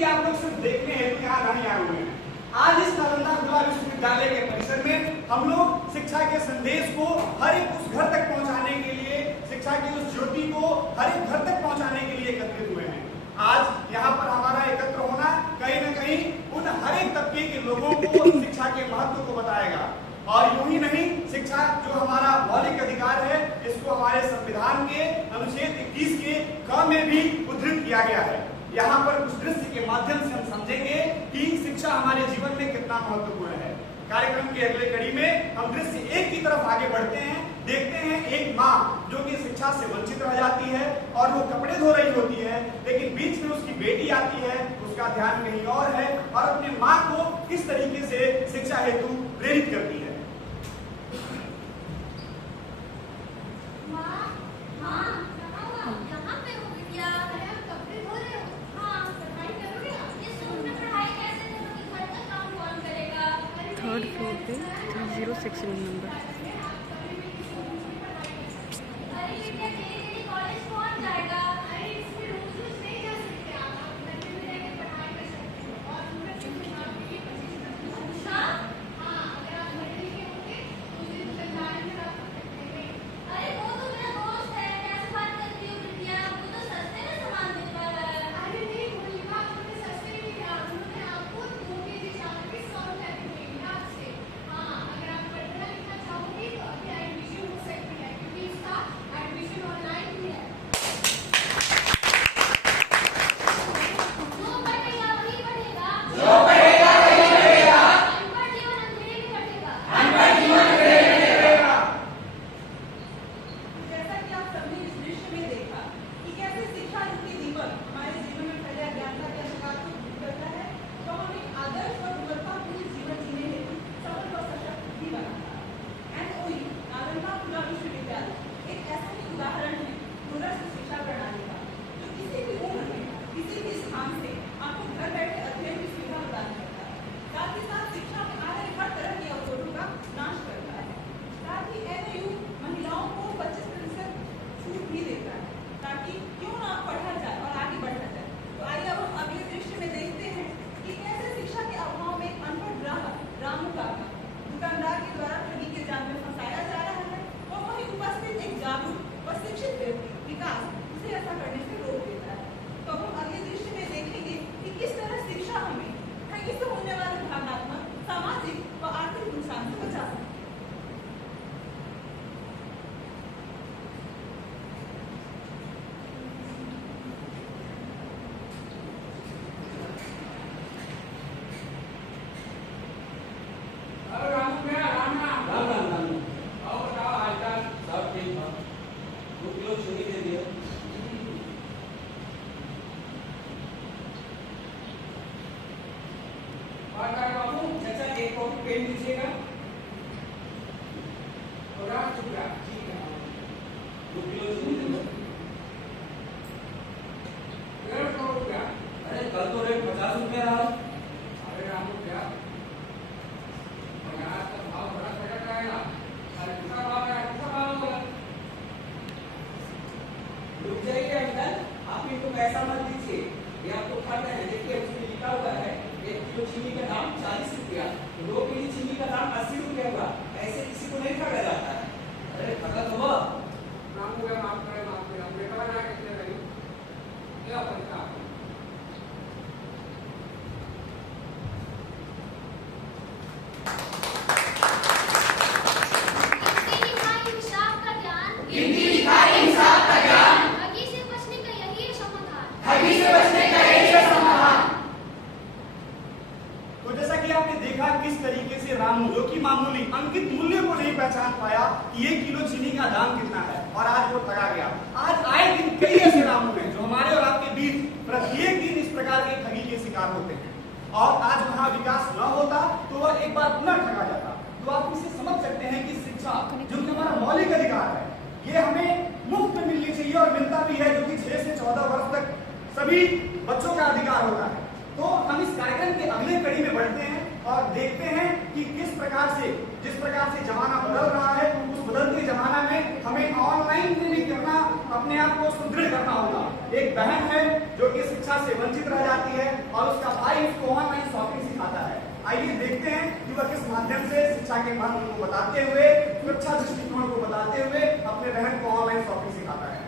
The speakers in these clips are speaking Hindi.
कि आप लोग सिर्फ देखने हेतु यहाँ नहीं आए हुए हैं। आज इस नालंदा खुला विश्वविद्यालय के परिसर में हम लोग शिक्षा के संदेश को हर एक उस घर तक पहुंचाने के लिए, शिक्षा की उस ज्योति को हर एक घर तक पहुंचाने के लिए एकत्रित हुए हैं। आज यहाँ पर हमारा एकत्र होना कहीं न कहीं उन हर एक तबके के लोगों को शिक्षा के महत्व को बताएगा। और यूं ही नहीं, शिक्षा जो हमारा मौलिक अधिकार है, इसको हमारे संविधान के अनुच्छेद 21 के क में भी उद्धृत किया गया है। यहाँ पर कुछ दृश्य के माध्यम से हम समझेंगे कि शिक्षा हमारे जीवन में कितना महत्वपूर्ण है। कार्यक्रम की अगले कड़ी में हम दृश्य 1 की तरफ आगे बढ़ते हैं। देखते हैं एक माँ जो कि शिक्षा से वंचित रह जाती है और वो कपड़े धो रही होती है, लेकिन बीच में उसकी बेटी आती है, उसका ध्यान कहीं और है और अपने माँ को किस तरीके से शिक्षा हेतु प्रेरित करती है। थर्ड फ्लोर पे 306 रूम नंबर। पेन दीजिएगा और आप चुप रहा, ठीक है 2 किलो चीनी दे दो। रेट करो क्या? अरे कल तो रेट 50 रुपया रहा। अरे रामू क्या यहाँ का भाव बड़ा घट आएगा। अरे दूसरा भाव है, दूसरा भाव होगा। रुक जाइए अंकल, आप इनको पैसा मत दीजिए, ये आपको खाना है। देखिए उसमें लिखा हुआ है 1 किलो चीनी का दाम 40 रुपया, 2 किलो चीनी का दाम 80 रुपया होगा। ऐसे किसी को नहीं ठगा जाता है। अरे ठगा तो हुआ। रामू का माफ करें, माफ करें, बेटा ना कितने नहीं क्या पैसा किस तरीके से रामू जो कि मामूली अंकित मूल्य को नहीं पहचान पाया कि 1 किलो चीनी का दाम कितना है और आज वो ठगा गया। आज आए दिन कई ऐसे रामू हैं जो हमारे और आपके बीच प्रत्येक दिन इस प्रकार की ठगी के शिकार होते हैं और आज वहां विकास न होता तो वह एक बार पुनः ठगा जाता। तो आप इसे समझ सकते हैं कि शिक्षा जो कि हमारा मौलिक अधिकार है, ये हमें मुफ्त में मिलनी चाहिए और मिलता भी है, जो कि 6 से 14 वर्ष तक सभी बच्चों का अधिकार होता है। तो हम इस कार्यक्रम के अगले कड़ी में बढ़ते हैं और देखते हैं कि किस प्रकार से, जिस प्रकार से जमाना बदल रहा है, उस बदलते जमाना में हमें ऑनलाइन में भी करना, अपने आप को सुदृढ़ करना होगा। एक बहन है जो कि शिक्षा से वंचित रह जाती है और शिक्षा के महत्व को बताते हुए, सुरक्षा दृष्टिकोण को बताते हुए अपने बहन को ऑनलाइन शॉपिंग सिखाता है।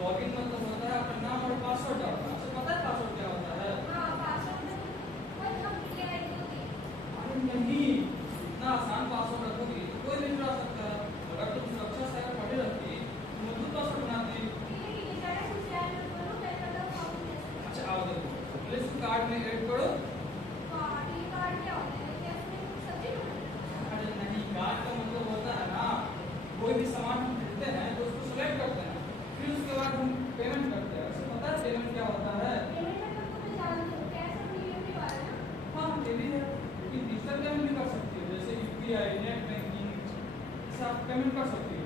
लॉगिन मतलब होता है अपना नाम और पासवर्ड डालना। आपको पता है पासवर्ड क्या होता है? अरे नहीं, इतना आसान पासवर्ड रखोगी तो कोई भी चुरा सकता है। अगर तुम सुरक्षा से पढ़े रहती तो मजबूत पासवर्ड बनाती। अच्छा आओ देखो, लिस्ट कार्ड में ऐड करो। अरे नहीं, कार्ड का मतलब होता है ना, कोई भी सामान हम खरीदते हैं तो उसको सिलेक्ट करते हैं, फिर उसके बाद हम पेमेंट करते हैं। आपको पता है पेमेंट क्या होता है? हाँ ये भी है, लेकिन डिजिटल पेमेंट भी कर सकती है, जैसे यूपीआई, नेट बैंकिंग से आप पेमेंट कर सकती है।